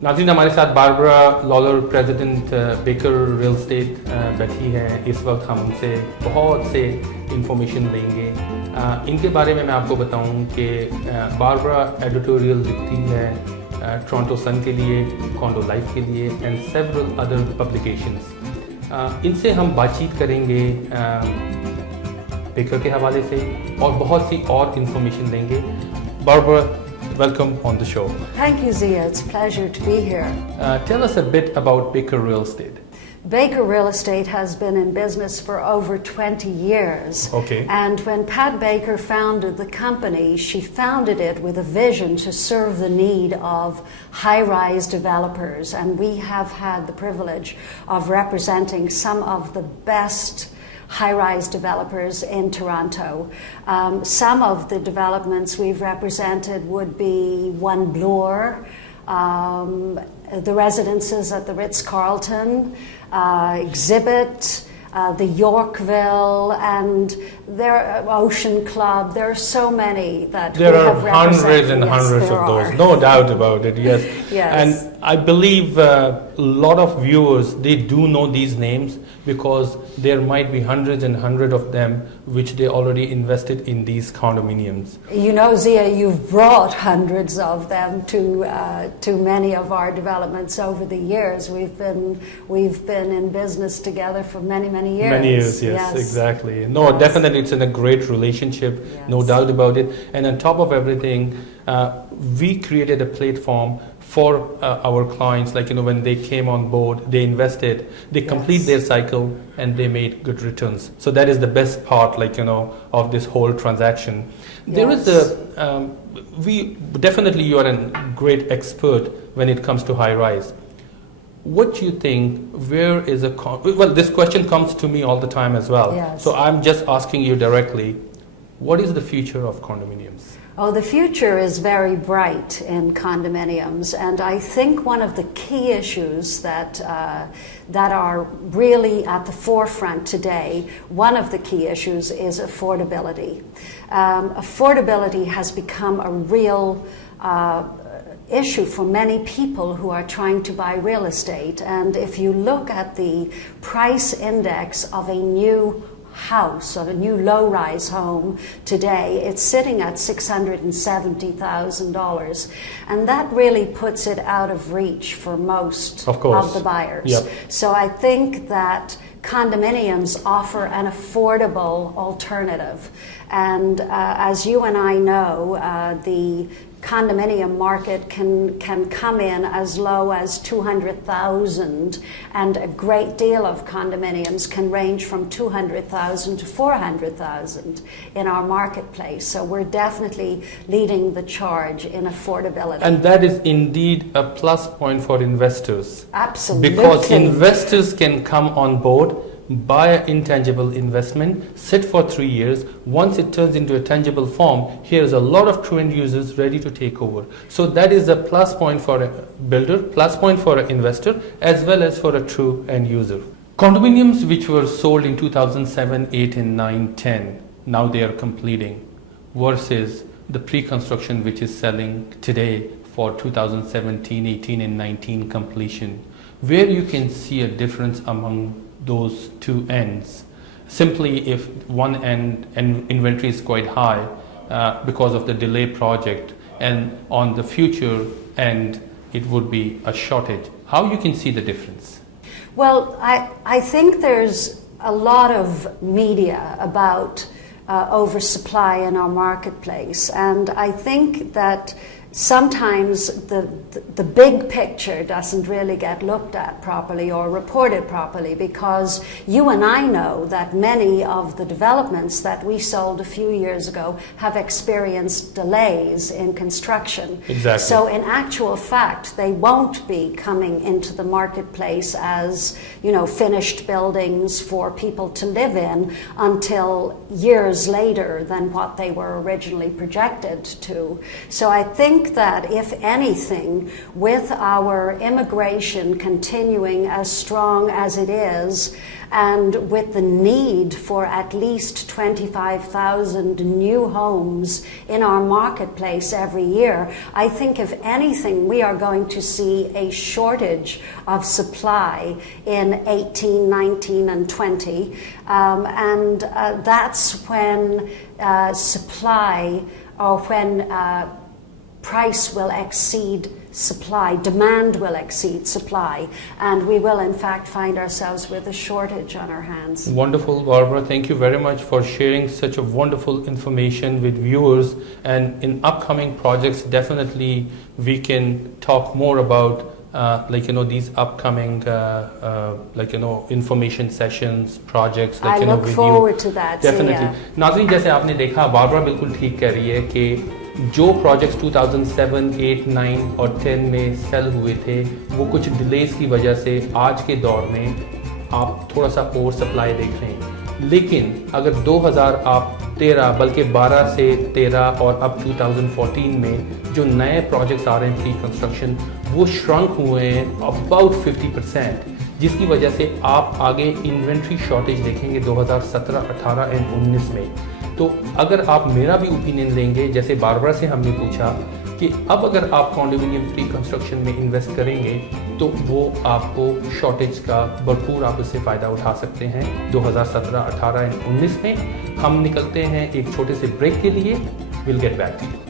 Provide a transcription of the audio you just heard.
नाज़रीन, हमारे साथ Barbara Lawler president baker real estate बैठी हैं। इस वक्त हम उनसे बहुत से इंफॉर्मेशन लेंगे। इनके बारे में मैं आपको बताऊं कि बारबरा एडिटोरियल लिखती है टोरंटो सन के लिए, कॉन्डो लाइफ के लिए एंड सेवरल अदर पब्लिकेशंस। इनसे हम बातचीत करेंगे बेकर के हवाले से और बहुत सी और इंफॉर्मेशन लेंगे। Barbara, welcome on the show. Thank you, Zia. It's a pleasure to be here. Tell us a bit about Baker Real Estate. Baker Real Estate has been in business for over 20 years. Okay. And when Pat Baker founded the company, she founded it with a vision to serve the need of high-rise developers. And we have had the privilege of representing some of the best high-rise developers in Toronto. Some of the developments we've represented would be One Bloor, the residences at the Ritz-Carlton, Exhibit, the Yorkville, and their Ocean Club. There are so many that there we are have represented. Hundreds and hundreds of those, no doubt about it. Yes. Yes. And I believe a lot of viewers, they do know these names because there might be hundreds and hundreds of them which they already invested in these condominiums. You know, Zia, you've brought hundreds of them to many of our developments over the years. We've been in business together for many years. Many years, yes. Exactly. No, yes. Definitely it's in a great relationship, yes. No doubt about it. And on top of everything, we created a platform for our clients, like, when they came on board, they invested, they complete yes. their cycle and they made good returns. So that is the best part, of this whole transaction. Yes. There is you are a great expert when it comes to high rise. What do you think, where is well, this question comes to me all the time as well. Yes. So I'm just asking you directly, what is the future of condominiums? Oh, the future is very bright in condominiums, and I think one of the key issues that are really at the forefront today, one of the key issues is affordability. Affordability has become a real issue for many people who are trying to buy real estate, and if you look at the price index of a new house, of a new low-rise home today, it's sitting at $670,000, and that really puts it out of reach for most of the buyers. Yep. So I think that condominiums offer an affordable alternative, and as you and I know, the condominium market can come in as low as $200,000, and a great deal of condominiums can range from $200,000 to $400,000 in our marketplace. So we're definitely leading the charge in affordability. And that is indeed a plus point for investors. Absolutely. Because investors can come on board, buy an intangible investment, sit for 3 years. Once it turns into a tangible form, here's a lot of true end users ready to take over. So that is a plus point for a builder, plus point for an investor, as well as for a true end user. Condominiums which were sold in 2007, 8 and 9, 10, now they are completing, versus the pre-construction which is selling today for 2017, 18 and 19 completion, where you can see a difference among those two ends. Simply if one end and inventory is quite high because of the delay project, and on the future end it would be a shortage. How you can see the difference? Well, I think there's a lot of media about oversupply in our marketplace, and I think that sometimes the big picture doesn't really get looked at properly or reported properly, because you and I know that many of the developments that we sold a few years ago have experienced delays in construction. Exactly. So in actual fact, they won't be coming into the marketplace as, finished buildings for people to live in until years later than what they were originally projected to. So I think think that, if anything, with our immigration continuing as strong as it is, and with the need for at least 25,000 new homes in our marketplace every year, I think, if anything, we are going to see a shortage of supply in 18, 19, and 20. And that's when supply, or when price will exceed supply, demand will exceed supply, and we will in fact find ourselves with a shortage on our hands. Wonderful, Barbara. Thank you very much for sharing such a wonderful information with viewers. And in upcoming projects, definitely we can talk more about these upcoming information sessions, projects. I look forward to that. Definitely. नाज़रीन, जैसे आपने देखा, Barbara बिल्कुल ठीक कह रही है कि जो प्रोजेक्ट्स 2007, 8, 9 और 10 में सेल हुए थे, वो कुछ डिलेस की वजह से आज के दौर में आप थोड़ा सा ओवर सप्लाई देख रहे हैं। लेकिन अगर 2013 बल्कि 12 से 13 और अब 2014 में जो नए प्रोजेक्ट्स आ रहे हैं प्री कंस्ट्रक्शन, वो श्रंक हुए हैं अबाउट 50%, जिसकी वजह से आप आगे इन्वेंट्री शॉर्टेज देखेंगे 2017, 18 एंड 19 में। तो अगर आप मेरा भी ओपिनियन लेंगे, जैसे बारबरा से हमने पूछा कि अब अगर आप कॉन्डोमिनियम प्री कंस्ट्रक्शन में इन्वेस्ट करेंगे तो वो आपको शॉर्टेज का भरपूर आप उससे फ़ायदा उठा सकते हैं। 2017, 18 एंड 19 में हम निकलते हैं एक छोटे से ब्रेक के लिए। Will get back to you.